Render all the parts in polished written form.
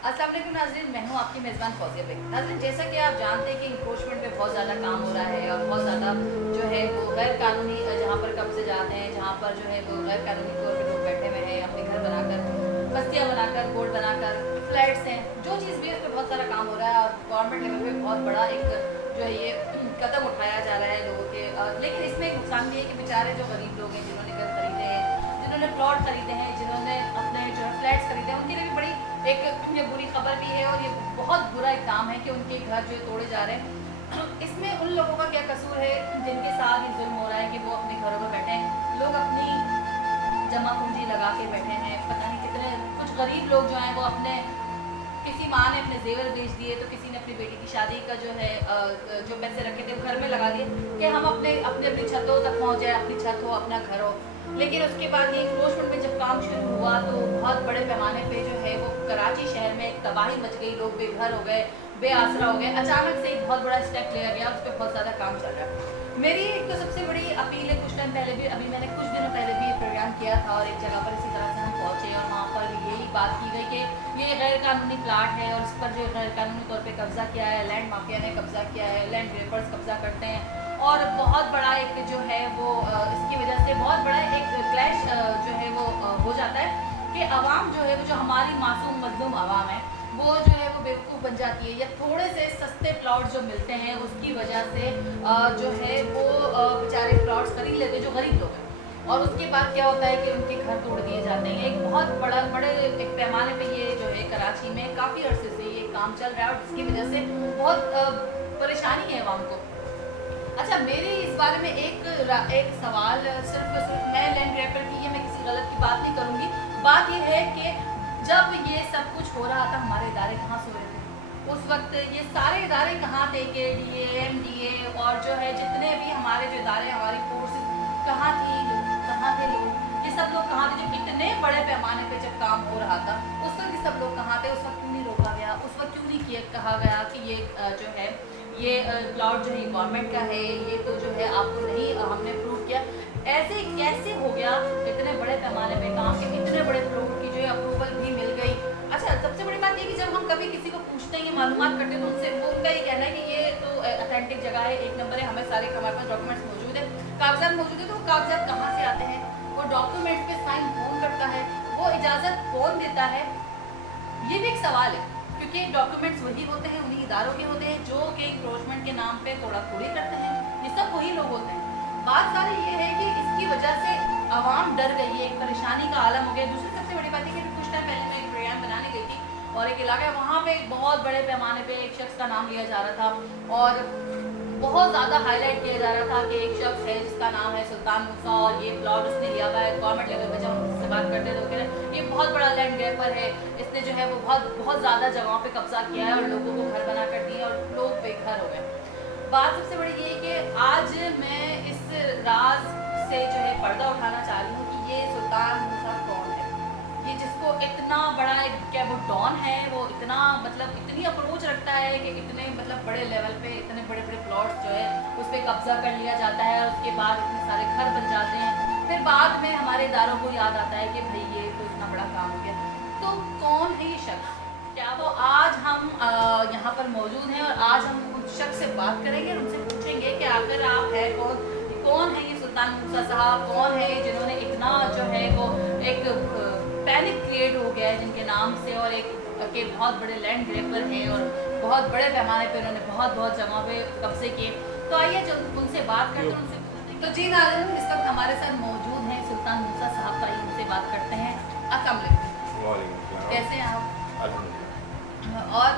अस्सलाम वालेकुम नाज़रीन, मैं हूँ आपकी मेज़बान फौजिया बेग। नाज़रीन, जैसा कि आप जानते हैं कि इंक्रोचमेंट पे बहुत ज़्यादा काम हो रहा है और बहुत ज़्यादा जो है वो गैर कानूनी जहाँ पर कब्जे जाते हैं, जहाँ पर जो है वो गैर कानूनी तौर पे लोग बैठे हुए हैं, अपने घर बनाकर, बस्तियाँ बनाकर, बोर्ड बनाकर, फ्लैट्स हैं, जो चीज़ भी है उस पे बहुत सारा काम हो रहा है और गवर्नमेंट लेवल पे बहुत बड़ा एक जो है ये कदम उठाया जा रहा है लोगों के। लेकिन इसमें एक नुकसान भी है कि बेचारे जो गरीब लोग हैं, जिन्होंने घर खरीदे हैं, जिन्होंने प्लॉट खरीदे हैं, जिन्होंने अपने जो है फ्लैट्स खरीदे हैं, उनके लिए भी बड़ी एक ये बुरी खबर भी है और ये बहुत बुरा एक काम है कि उनके घर जो तोड़े जा रहे हैं। तो इसमें उन लोगों का क्या कसूर है जिनके साथ ये जुल्म हो रहा है कि वो अपने घरों में बैठे हैं, लोग अपनी जमा पूंजी लगा के बैठे हैं, पता नहीं कितने कुछ गरीब लोग जो हैं वो अपने किसी माँ ने अपने जेवर बेच दिए, तो किसी ने अपनी बेटी की शादी का जो है जो पैसे रखे थे घर में लगा दिए कि हम अपने अपने अपनी छतों तक पहुँच जाए, अपनी छत हो, अपना घर हो। लेकिन उसके बाद ये इंक्रोचमेंट में जब काम शुरू हुआ तो बहुत बड़े पैमाने पे जो है वो कराची शहर में एक तबाही मच गई, लोग बेघर हो गए, बेआसरा हो गए। अचानक से एक बहुत बड़ा स्टेप लिया गया, उस पर बहुत ज़्यादा काम चल रहा है। मेरी एक तो सबसे बड़ी अपील है, कुछ टाइम पहले भी, अभी मैंने कुछ दिनों पहले भी ये प्रोग्राम किया था और एक जगह पर इसी तरह से हम पहुँचे और वहाँ पर यही बात की गई कि ये गैर कानूनी प्लाट है और इस पर जो गैर कानूनी तौर पे कब्जा किया है, लैंड माफिया ने कब्जा किया है, लैंड ग्रेपर्स कब्जा करते हैं और बहुत बड़ा एक जो है वो इसकी वजह से बहुत बड़ा एक क्लैश जो है वो हो जाता है कि आवाम जो है वो जो हमारी मासूम मजलूम आवाम है वो जो है वो बेवकूफ़ बन जाती है या थोड़े से सस्ते प्लॉट जो मिलते हैं उसकी वजह से जो है वो बेचारे प्लॉट्स खरीद लेते हैं जो गरीब लोग हैं और उसके बाद क्या होता है कि उनके घर तोड़ दिए जाते हैं। एक बहुत बड़े एक पैमाने पे ये जो है कराची में काफ़ी अरसे से ये काम चल रहा है और जिसकी वजह से बहुत परेशानी है आवाम को। अच्छा, मेरी इस बारे में एक सवाल सिर्फ मैं लैंड ग्रैबर की है, मैं किसी गलत की बात नहीं करूँगी। बात ये है कि जब ये सब कुछ हो रहा था हमारे इदारे कहाँ सो रहे थे उस वक्त? ये सारे इदारे कहाँ थे? K D A M D A और जो है जितने भी हमारे जो इदारे हमारी फोर्सेस कहाँ थी, कहाँ थे लोग? ये सब लोग कहाँ थे जब इतने बड़े पैमाने पे जब काम हो रहा था? उस वक्त ये सब लोग कहाँ थे? उस वक्त क्यों नहीं रोका गया? उस वक्त क्यों नहीं किया कहा गया कि ये जो है ये प्लॉट जो है गवर्नमेंट का है, ये तो जो है आपको नहीं हमने प्रूव किया? ऐसे कैसे हो गया इतने बड़े पैमाने पे काम के इतने बड़े प्लॉट की जो है अप्रूवल भी मिल गई? अच्छा, सबसे बड़ी बात ये कि जब हम कभी किसी को पूछते हैं या मालूमात करते हैं तो उनसे वो उनका ये कहना है कि ये तो अथेंटिक जगह है, एक नंबर है, हमें सारे हमारे पास डॉक्यूमेंट्स मौजूद है, कागजात मौजूद है। तो वो कागजात कहाँ से आते हैं? वो डॉक्यूमेंट्स पे साइन कौन करता है? वो इजाज़त कौन देता है? ये भी एक सवाल है क्योंकि डॉक्यूमेंट्स वही होते हैं, उन्हीं इदारों के होते हैं जो कि इंक्रोचमेंट के नाम पे थोड़ा थोड़ी करते हैं, ये सब वही लोग होते हैं। बात सारी ये है कि इसकी वजह से आवाम डर गई है, एक परेशानी का आलम हो गया। दूसरी सबसे बड़ी बात है कि कुछ टाइम पहले मैं एक प्रोग्राम बनाने गई थी और एक इलाका है, वहाँ पे बहुत बड़े पैमाने पे एक शख्स का नाम लिया जा रहा था और बहुत ज़्यादा हाईलाइट किया जा रहा था कि एक शख्स है जिसका नाम है सुल्तान मूसा और ये प्लॉट उसने लिया हुआ है गवर्नमेंट लेवल पे। जब हम उससे बात करते हैं तो कह रहे ये बहुत बड़ा लैंड ग्रैपर है, इसने जो है वो बहुत बहुत ज़्यादा जगहों पे कब्जा किया है और लोगों को घर बना कर दिए और लोग बेघर हो गए। बात सबसे बड़ी ये है कि आज मैं इस राज से जो है पर्दा उठाना चाह रही हूँ कि ये सुल्तान मूसा कौन है, ये जिसको इतना बड़ा एक क्या वो डॉन है, वो इतना मतलब इतनी अप्रोच रखता है कि इतने मतलब बड़े लेवल पे इतने बड़े बड़े प्लॉट्स जो है उस पर कब्जा कर लिया जाता है और उसके बाद इतने सारे घर बन जाते हैं। फिर बाद में हमारे इदारों को याद आता है कि भाई ये तो इतना बड़ा काम हो गया। तो कौन है ये शख्स? क्या तो आज हम यहाँ पर मौजूद हैं और आज हम उस शख्स से बात करेंगे और उनसे पूछेंगे कि आखिर आप है कौन है ये सुल्तान मूसा साहब? कौन है जिन्होंने इतना जो है वो एक पैनिक क्रिएट हो गया है जिनके नाम से और एक के बहुत बड़े लैंड ग्रैपर हैं और बहुत बड़े पैमाने पे उन्होंने बहुत बहुत जगहों पे कब्जे किए। तो आइए जो उनसे बात करते हैं उनसे। तो जी नाज़रीन, इस वक्त हमारे साथ मौजूद हैं सुल्तान मूसा साहब, आइए उनसे बात करते हैं। अस्सलाम वालेकुम, कैसे हैं आप? और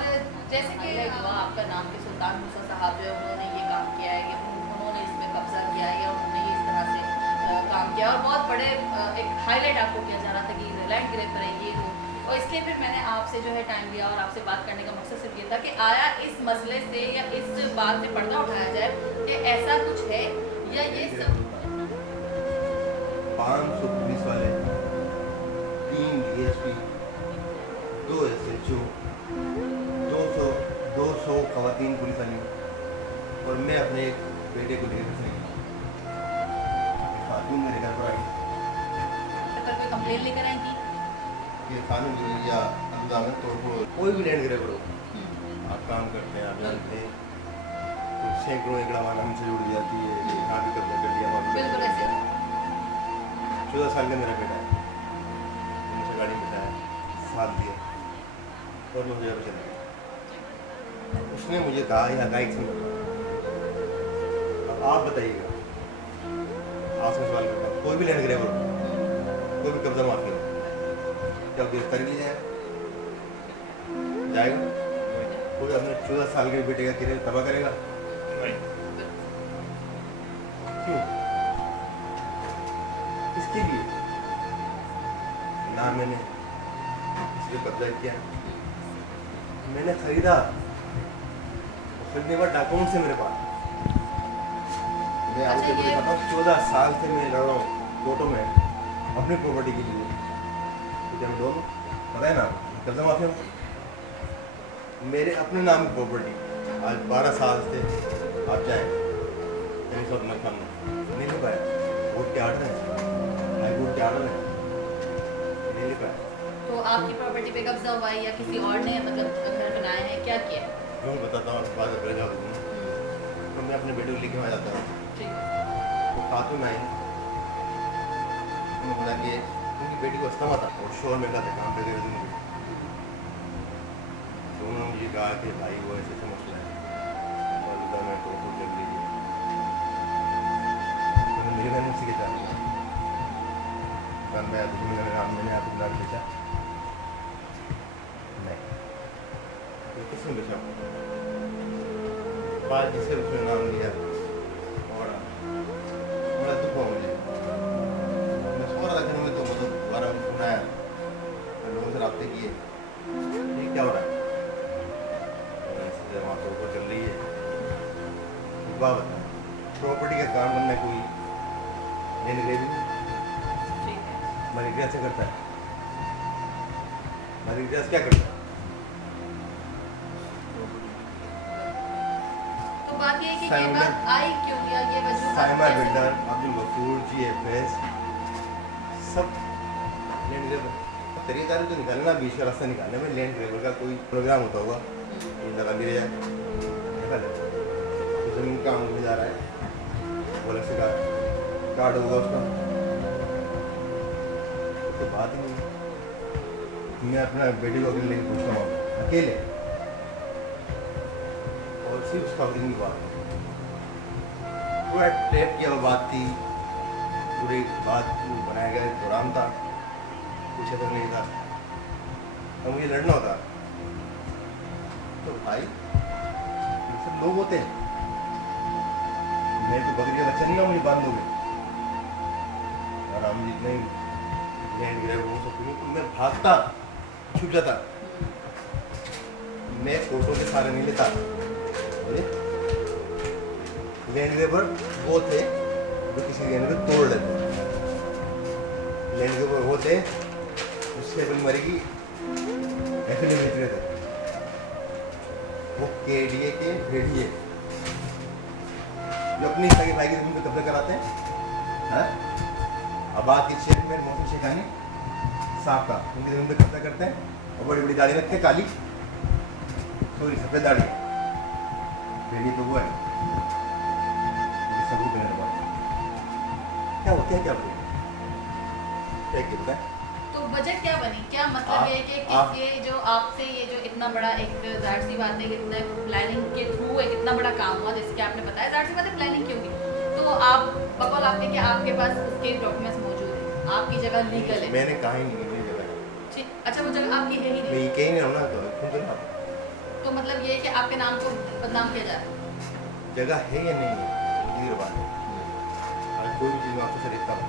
जैसे कि आपका नाम कि सुल्तान मूसा साहब जो है उन्होंने ये काम किया है, उन्होंने इसमें कब्जा किया है या उन्होंने ये इस तरह से काम किया और बहुत बड़े एक हाईलाइट आपको किया जा रहा था कि लैंड ग्रैपर है ये हो, और इसलिए फिर मैंने आपसे जो है टाइम लिया और आपसे बात करने का मकसद सिर्फ ये था कि आया इस मसले से या इस बात से पर्दा उठाया जाए कि ऐसा कुछ है या ये सब 500 पुलिस वाले, 3 डीएसपी, 2 एसएचओ, 200 खवातीन पुलिस वाली और मैं अपने एक बेटे को लेकर से खातून मेरे घर पर आई। कोई कंप्लेन लेकर आई थी ये कानून या खुदा में तो कोई भी लैंड ग्रैबर हो, आप काम करते हैं, आप जानते हैं, तो सैकड़ों एकड़ वाला हमसे जुड़ जाती है, यहाँ भी कब्जा कर लिया, वहाँ भी कब्जा बिल्कुल कर ऐसे। लिया। 14 साल का मेरा बेटा है, मुझे गाड़ी में बिठाया, साथ दिया और मैं मुझे चला गया। उसने मुझे कहा यह हकाइक से बताओ। अब आप बताइएगा, आपसे सवाल करता हूँ, कोई भी लैंड ग्रैबर हो, कोई भी कब्जा माफिया हो, क्या गिरफ्तारी ली जाएगा? कोई अपने 14 साल के बेटे का करियर तबाह करेगा? क्यों? किसके लिए? ना मैंने किसी पे कब्जा किया, मैंने खरीदा, खरीदने का डॉक्यूमेंट से मेरे पास। मैं अच्छा, आपको ये- बताता हूँ, 14 साल से मैं लड़ रहा हूँ कोर्टों में अपनी प्रॉपर्टी के लिए। तो क्या मैं दोनों पता है ना कब्जा माफिया हूँ? मेरे अपने नाम की प्रॉपर्टी आज 12 साल से आप जाएं यानी सब मैं सामने नहीं ले पाया। कोर्ट के आर्डर है, हाई कोर्ट के आर्डर है, नहीं ले पाया। तो आपकी प्रॉपर्टी पे कब्जा हुआ है या किसी और ने मतलब घर बनाया है, क्या किया है? मैं बताता हूँ बाद में जवाब दूँगा। तो मैं अपने बेटे को लेके वहाँ जाता हूँ, ठीक है। तो साथ में आई, उन्होंने बोला कि उनकी बेटी को अस्थमा था और शोर में था काम पे गए थे उनके। तो उन्होंने मुझे कहा कि भाई वो ऐसे ऐसे मसला है और उधर मैं तो कर लीजिए। तो मेरी बहन उसी के साथ मैं मेरा नाम मैंने आपको नाम बेचा नहीं, तो किसने बेचा? बाद जिसे उसने नाम लिया और बड़ा दुख हुआ मुझे। मैं सो रहा था घर में, तो मतलब दोबारा फोन आया, लोगों से रब्ते किए, ये क्या हो रहा है? वहाँ तो ऊपर चल रही है, वाह बता प्रॉपर्टी का काम बनना कोई लेने गए भी ठीक है। मरी से करता है, मरी क्या करता है? तो बात ये है कि ये साइमन- बात आई क्यों, या ये वजूहत साइमा कैसे- बिल्डर, अब्दुल गफूर, GFS सब लैंड ग्रैबर तरीका तो निकालना, बीच का रास्ता निकालने में लैंड ग्रैबर का कोई प्रोग्राम होता होगा, ये लगा दिया जाए निकाल तो जमीन का आंग जा रहा है, वो अलग से कार्ड होगा उसका, तो बात ही नहीं है। मैं अपना बेटी को अकेले लेके पूछता हूँ, अकेले, और सिर्फ उसका दिन की बात पूरा टेप किया हुआ बात थी, पूरी बात बनाया गया प्रोग्राम था, कुछ ऐसा नहीं था। अब मुझे लड़ना होता तो भाई ये सब लोग होते हैं, मैं तो बकरी का बच्चा नहीं हूँ मुझे बांध दोगे, और हम जितने लैंड ग्रैबर हो सकते तो मैं भागता, छुप जाता, मैं फोटो के सारे नहीं लेता। लैंड ग्रैबर वो थे जो किसी लैंड को तोड़ लेते, लैंड ग्रैबर वो थे उससे अपनी मरेगी ऐसे नहीं बेच रहे थे, वो KDA के भेड़िए जो अपनी हिस्सा के भाई की जमीन पे कब्जा कराते हैं। हाँ? अब बात की शेख में मोहसिन शेखानी साहब का उनकी जमीन पे कब्जा करते हैं और बड़ी बड़ी दाढ़ी रखते हैं, काली सॉरी सफेद दाढ़ी, भेड़िए तो वो है सबूत मेरे पास। क्या होता है, क्या बोलते हैं? तो वजह क्या बनी, क्या मतलब ये है कि आप- ये जो आपसे ये जो इतना बड़ा एक जाहिर सी बात है कि इतना प्लानिंग के थ्रू एक इतना बड़ा काम हुआ, जैसे कि आपने बताया, जाहिर सी बात है प्लानिंग क्यों हुई, तो आप बकौल आपके कि आपके पास उसके डॉक्यूमेंट्स मौजूद हैं, आपकी जगह लीगल है। मैंने कहा ही नहीं मेरी जगह, ठीक, अच्छा वो जगह आपकी है ही मैं नहीं, ये कहीं नहीं रहूँ ना, तो सुन तो ना, तो मतलब ये है कि आपके नाम को बदनाम किया जा रहा है। जगह है या नहीं है ये बात है। आज कोई भी चीज़ मैं आपसे खरीदता हूँ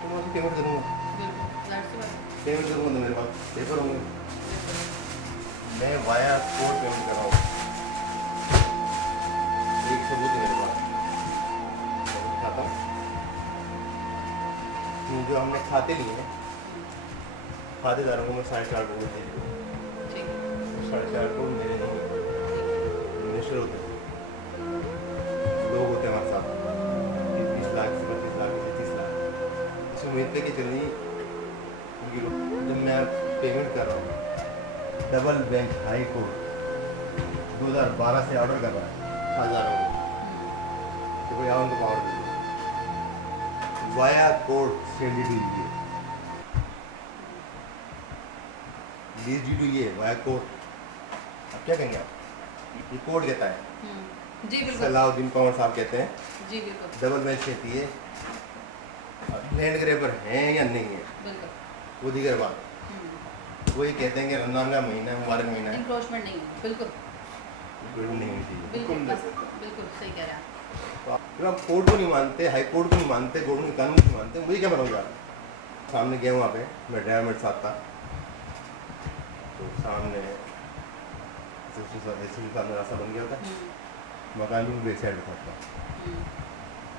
तो मैं उसकी पेमेंट करूँगा, बिल्कुल जाहिर सी बात है। पेमेंट करूँगा तो मेरे पास पेपर होंगे, मैं वाया कोड पेमेंट कर रहा हूँ, एक सबूत है मेरे पास, मैं दिखाता हूँ। ये जो हमने खाते लिए हैं, खातेदारों को मैं 4.5 करोड़ दे दूँ, ठीक है, 4.5 करोड़ मेरे नहीं, इन्वेस्टर होते हैं, लोग होते हैं हमारे साथ, 20 लाख से 25 लाख से 30 लाख, इस उम्मीद पे कि चलिए उनकी जब मैं पेमेंट कर रहा हूँ, डबल बेंच हाई कोर्ट 2012 से ऑर्डर कर रहा है हज़ारों को, तो कोई और उनको पावर दे दो, वाया कोर्ट सेंड दीजिए, लीज डी टू ये वाया कोर्ट। अब क्या कहेंगे आप, ये कोर्ट कहता है, जी बिल्कुल, सलाउद्दीन पवन साहब कहते हैं, जी बिल्कुल, डबल बेंच कहती है। अब लैंड ग्रेबर हैं या नहीं है बिल्कुल, वो दिगर बात, वही कहते हैं कि रमजान का महीना है, मुबारक महीना है, इंक्रोचमेंट नहीं है, बिल्कुल बिल्कुल नहीं होनी चाहिए। बिल्कुल बिल्कुल सही कह रहे हैं आप। तो जब आप कोर्ट को नहीं मानते, हाई कोर्ट को नहीं मानते, गवर्नमेंट के कानून को नहीं मानते, मुझे क्या बनाऊंगा। सामने गया वहाँ पे, मैं ड्राइवर मेरे साथ था, तो सामने सामने रास्ता बन गया होता है, मकान भी बैक साइड में था,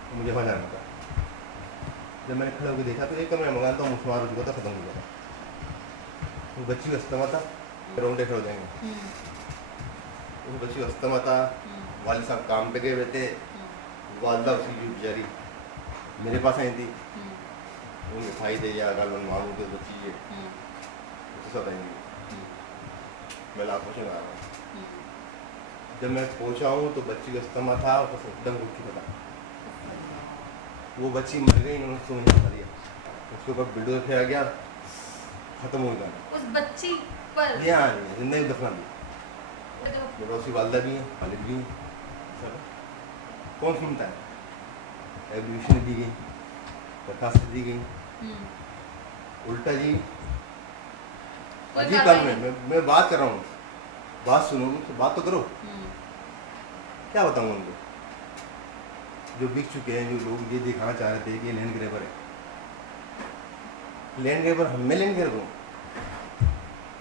तो मुझे वहाँ जाना था। जब मैंने खड़े होकर देखा तो एक कमरा मकान था, मुसमार हो चुका था, खत्म हो गया था। वो बच्ची का अस्थमा था, राउंड हो जाएंगे, वो बच्ची का अस्थमा था, वालिद साहब काम पे गए हुए थे, वालदा उसकी जो बेचारी मेरे पास आई थी, उनके भाई दे या गाल मालूम के बच्ची है, उसके साथ आएंगी, मैं ला पहुँचने आ रहा हूँ। जब मैं पहुँचा हूँ तो बच्ची का अस्थमा था, उसका एकदम घुट चुका था, वो बच्ची मर गई, उन्होंने उसको नहीं हटा दिया, उसके ऊपर बिल्डर फेरा गया, खत्म हो गया। उस बच्ची पर यहाँ जिंदगी दफना दी, मेरा उसकी वालदा भी है, वालिद भी हैं, सब कौन सुनता है। एग्जीबिशन दी गई, दरखास्त दी गई, उल्टा जी अजीब कानून है। मैं बात कर रहा हूँ, बात सुनो, तो बात तो करो, क्या बताऊँ उनको जो बिक चुके हैं, जो लोग ये दिखाना चाह रहे थे कि ये लैंड ग्रेबर है। लैंड ग्रेबर हम में लैंड ग्रेबर हूँ,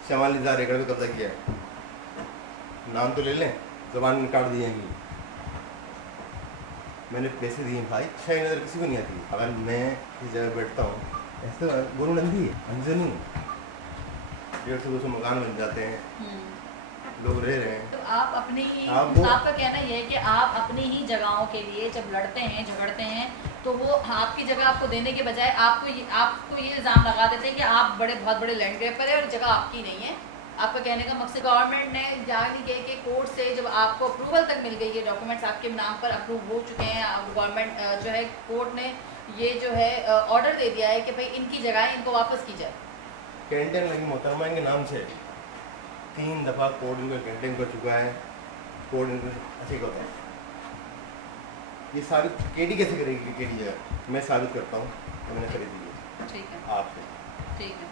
44,000 एकड़ में कब्जा किया है, नाम तो ले लें, जबान में काट दिए हैं, मैंने पैसे दिए भाई, 6 नज़र किसी को नहीं आती। अगर मैं इस जगह बैठता हूँ, ऐसे गोरू अंधी है, अंधी नहीं है, 150-200 मकान बन जाते हैं, लोग रह रहे हैं। तो आप अपनी ही वो आपका कहना ये है कि आप अपनी ही जगहों के लिए जब लड़ते हैं, झगड़ते हैं, तो वो आपकी जगह आपको देने के बजाय आपको ये इल्ज़ाम लगा देते हैं कि आप बहुत बड़े लैंड ग्रैबर है और जगह आपकी नहीं है। आपका कहने का मकसद गवर्नमेंट ने जारी किया कि कोर्ट से जब आपको अप्रूवल तक मिल गई है, डॉक्यूमेंट्स आपके नाम पर अप्रूव हो चुके हैं, गवर्नमेंट जो है कोर्ट ने ये जो है ऑर्डर दे दिया है कि भाई इनकी जगह इनको वापस की जाए। कैंटीन लगी मोहतरमा के नाम से 3 दफ़ा कोर्ट इनको कैंटीन कर चुका है, कोर्ट इनको ऐसे होता है। ये साबित केडी कैसे करेगी, केडी जगह मैं साबित करता हूँ, तो मैंने खरीदी है, ठीक है, आपसे ठीक है,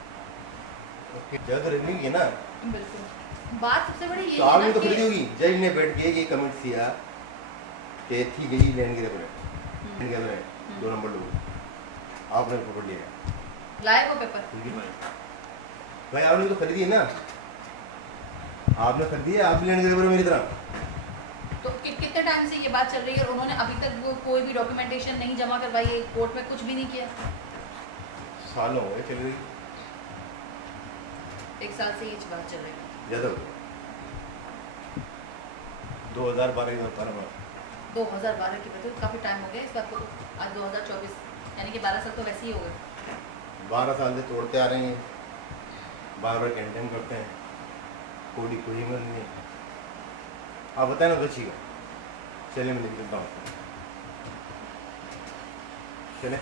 जगह खरीदनी है ना, बिल्कुल। बात सबसे बड़ी ये तो है आपने ना तो कि खरीदी होगी। जज ने बैठ के ये कमेंट किया कि थी गई लैंड ग्रेबर है, लैंड ग्रेबर है, 2 नंबर लोग आपने पकड़ लिया, लाए वो पेपर, भाई आपने तो खरीदी है ना, आपने खरीदी है, आप भी लैंड ग्रेबर मेरी तरह। तो कितने टाइम से ये बात चल रही है और उन्होंने अभी तक वो कोई भी डॉक्यूमेंटेशन नहीं जमा करवाई है, कोर्ट में कुछ भी नहीं किया? सालों हो गए चल रही, 1 साल से ये बात चल रही है। ज़्यादा हो गया, 2012 में 2012 की बात है, काफ़ी टाइम हो गया इस बात को, आज 2024 यानी कि 12 साल तो वैसे ही हो गए। 12 साल से तोड़ते आ रहे हैं, बार बार कैंटीन करते हैं, कोई मत नहीं है। आप बताए ना बच्ची का, चले मैं लिख देता हूँ, चले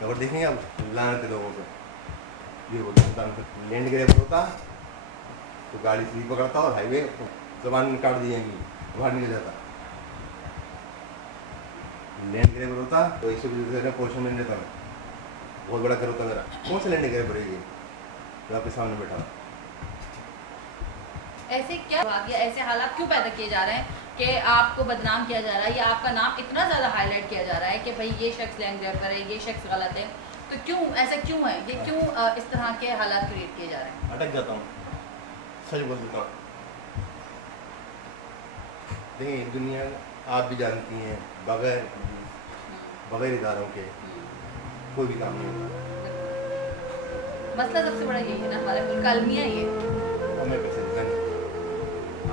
खबर देखेंगे आप, लानत लोगों को ये बोलता लैंड ग्रेबर होता तो गाड़ी स्लीप पकड़ता और हाईवे जबान में काट दिए बाहर निकल जाता। लैंड ग्रेबर होता तो 120 पोर्शन में लेता मैं, बहुत बड़ा घर होता मेरा, कौन सा लैंड ग्रेबर है ये जो आपके सामने बैठा। ऐसे क्या हुआ कि ऐसे हालात क्यों पैदा किए जा रहे हैं कि आपको बदनाम किया जा रहा है या आपका नाम इतना ज़्यादा हाईलाइट किया जा रहा है कि भाई ये शख्स लैंड ग्रैबर है, ये शख्स गलत है, तो क्यों ऐसा क्यों है, ये क्यों इस तरह के हालात क्रिएट किए जा रहे हैं? अटक जाता हूँ, सच बोल देता हूँ। देखिए दुनिया आप भी जानती हैं, बगैर इदारों के कोई भी काम नहीं होता। मसला सबसे बड़ा यही है ना हमारे मुल्क का, अलमिया ये हमें पैसे देता नहीं,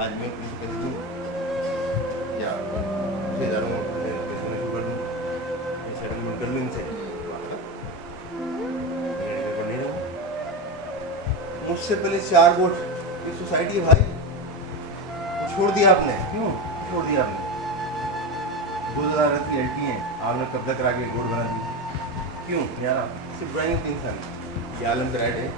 आज मैं किसी पैसे दूँ या इदारों में पैसे में शुरू कर दूँ, ये सेटलमेंट कर लूँ इनसे, नहीं रहूँ, उससे पहले 4 वोट की सोसाइटी है भाई, वो छोड़ दिया आपने, क्यों छोड़ दिया आपने? 2000 की एलटी है, आपने कब्जा करा के रोड बना दी, क्यों यार? आप सिर्फ ड्राइंग 3 साल, ये आलम का राइट है,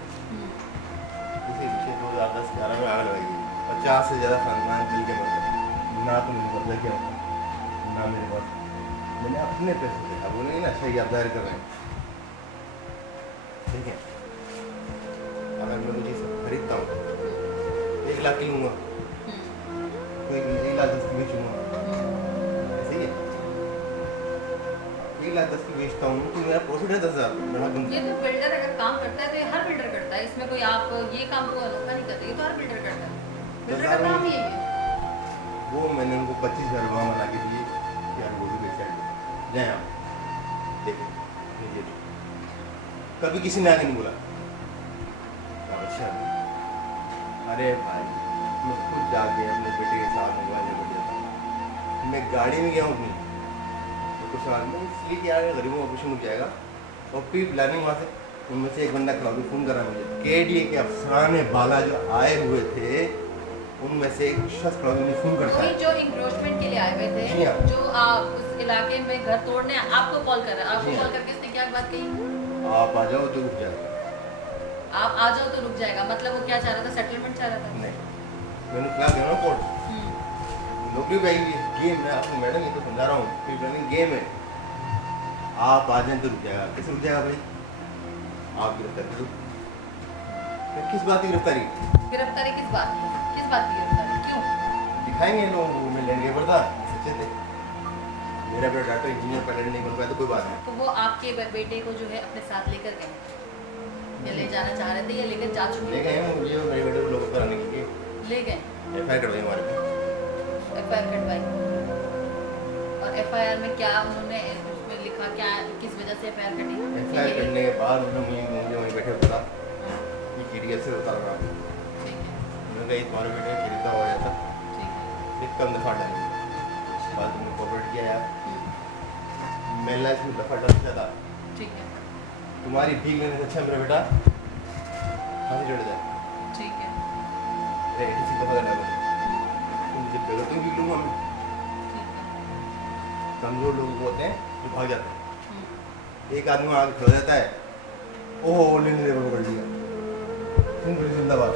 इसी पीछे 2010-11 में आग लगाई गई, 50 से ज़्यादा खानदान मिल के मर गए, ना तो मैंने कब्जा किया होता, ना मेरे पास, मैंने अपने पैसे से, अब बोलेंगे ना सही आप दायर कर रहे हैं, ठीक है? अगर मैं मुझे सब खरीदता हूँ 1 लाख की लूँगा, कोई 1,10,000 की बेचूँगा, सही है? 1,10,000 की बेचता हूँ तो मेरा प्रॉफिट है 10,000, मेरा ये तो बिल्डर अगर काम करता है तो ये हर बिल्डर करता है, इसमें कोई आप ये काम को अनोखा नहीं करते, ये तो हर बिल्डर करता है, बिल्डर का काम ही यही है। वो मैंने उनको 25,000 रुपये बना के दिए कि यार वो भी बेचा जाए आप देखो, ये कभी किसी ने आगे नहीं बोला, अच्छा अरे भाई मैं खुद जाके अपने बेटे के साथ मोबाइल में बैठ जाता हूँ, मैं गाड़ी में गया हूँ अपनी तो कुछ सवाल में इसलिए कि यार गरीबों का ऑपरेशन हो जाएगा, और प्री प्लानिंग वहाँ से उनमें से एक बंदा खड़ा होकर फ़ोन करा मुझे, केडीए के अफसरान बाला जो आए हुए थे उनमें से एक शख्स खड़ा होकर फ़ोन करता वही है, जो इंक्रोचमेंट के लिए आए हुए जी थे, हाँ। जो आप उस इलाके में घर तोड़ने आपको कॉल कर रहा है, आपको जी हाँ। कॉल करके इसने क्या बात कही? आप आ जाओ तो रुक जाएगा, आप आ जाओ तो रुक जाएगा, मतलब वो क्या चाह रहा था, सेटलमेंट चाह रहा था? नहीं मैंने खिला दिया ना कोर्ट, नौकरी पे आई हुई है, गेम है आपको मैडम, ये तो समझा रहा हूँ प्री प्लानिंग गेम है, आप आ जाए तो रुक जाएगा, कैसे रुक जाएगा भाई? आप गिरफ्तारी करो, किस बात की गिरफ्तारी? गिरफ्तारी किस बात की? किस बात की गिरफ्तारी, क्यों? दिखाएंगे लोगों को, मैं लेंगे बर्दा सच्चे थे, मेरा बेटा डॉक्टर इंजीनियर पायलट नहीं बन पाया तो कोई बात नहीं, तो वो आपके बेटे को जो है अपने साथ लेकर गए, या ले जाना चाह रहे थे या लेकर जा चुके ले हैं? गए हैं मुझे और मेरे बेटे को लोग कराने के लिए, ले गए, एफआईआर करवाई हमारे पे, एफआईआर कटवाई, और एफआईआर में क्या उन्होंने उसमें लिखा, क्या किस वजह से एफआईआर कटी? एफआईआर करने के बाद उन्होंने मुझे वहीं बैठे बोला कि TDS से उतार रहा, ठीक है, मैंने कहा तुम्हारे बेटे का खरीदा हो गया था, ठीक है, एक कम दफा डालेंगे, बाद तुमने कोऑपरेट किया यार, मैं लाइफ में दफा डाल ज़्यादा, ठीक है, तुम्हारी भीख लेने से अच्छा मेरा बेटा फांसी चढ़ जाए, ठीक है, किसी दफा डाला तुम मुझे बेगर तुम भीख लूँगा मैं, ठीक है, कमज़ोर लोग होते हैं जो भाग जाते हैं, हम्म, एक आदमी आगे खड़ा जाता है, ओह लेने ले पकड़ लिया, तुम बड़ी जिंदाबाद,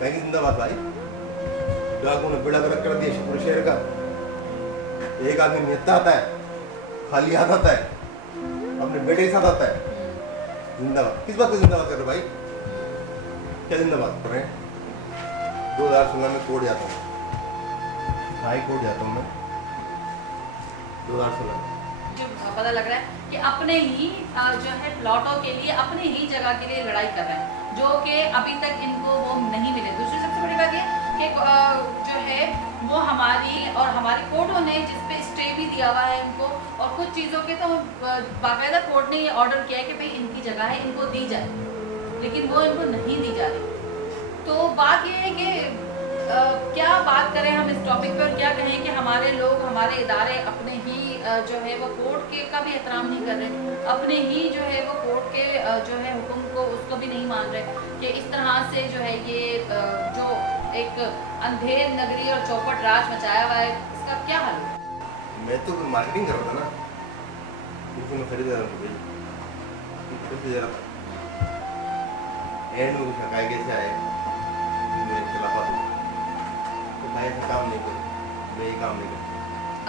कहेंगे जिंदाबाद भाई, डाकू ने बेड़ा गर्क कर दिया पूरे शहर का, एक आदमी नेता आता है, खाली हाथ आता है, अपने बेटे के साथ आता है, जिंदाबाद, किस बात को जिंदाबाद कर रहे हो भाई? क्या जिंदाबाद कर रहे हैं? 2016 में कोर्ट जाता हूँ, हाई कोर्ट जाता हूँ मैं 2016 में, जो पता लग रहा है कि अपने ही जो है प्लॉटों के लिए, अपने ही जगह के लिए लड़ाई कर रहे हैं, जो कि अभी तक इनको वो नहीं मिले। दूसरी सबसे बड़ी बात ये कि जो है वो हमारी और हमारी कोर्टों ने जिस पे स्टे भी दिया हुआ है इनको, और कुछ चीज़ों के तो बाकायदा कोर्ट ने ये ऑर्डर किया है कि भाई इनकी जगह है, इनको दी जाए, लेकिन वो इनको नहीं दी जा रही। तो बात ये है कि क्या बात करें हम इस टॉपिक पर, क्या कहें कि हमारे लोग, हमारे इदारे अपने ही जो है वो कोर्ट के का भी एहतराम नहीं कर रहे, अपने ही जो है वो कोर्ट के जो है हुक्म को उसको भी नहीं मान रहे, कि इस तरह से जो है ये जो एक अंधेर नगरी और चौपट राज मचाया हुआ है, इसका क्या हल है? मैं तो मार्केटिंग कर रहा था ना, किसी में खरीद रहा था भाई, कैसे जरा एंड में कुछ हकाई कैसे आए मेरे खिलाफ हो, तो भाई ऐसा काम नहीं करो, मैं ये काम नहीं करता,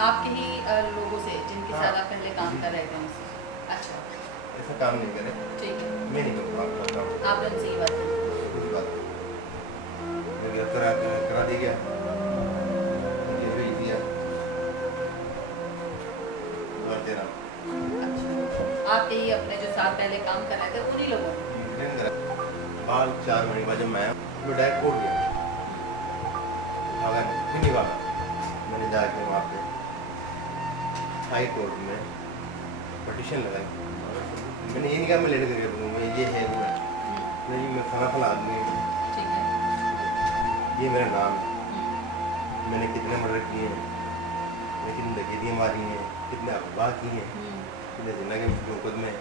आपके ही लोगों से जिनके हाँ। साथ आप पहले काम कर रहे थे उनसे? अच्छा, ऐसा काम नहीं करे, ठीक है, मैं नहीं करूँगा आपका काम, आपने उनसे ये बात की? कुछ बात मैं गिरफ्तार करा दी गया, मुझे भेज दिया और तेरा अच्छा, आपके ही अपने जो साथ पहले काम कर रहे थे उन्हीं लोगों ने? ट्रेन करा, बाल 4 महीने बाद जब मैं आया मैं डायरेक्ट कोर्ट गया, भागा नहीं, फिर नहीं भागा, मैंने जाके वहाँ पे हाई कोर्ट में पटिशन लगाई, मैंने ये नहीं कहा मैं लेट करके दूँगा, मैं ये है वो है, नहीं मैं फला फला आदमी हूँ, ठीक है, ये मेरा नाम है, मैंने कितने मर्डर किए हैं, मैंने कितनी डकैतियाँ मारी हैं, कितने अफवाह किए हैं, कितने जिंदा के मुकदमे हैं,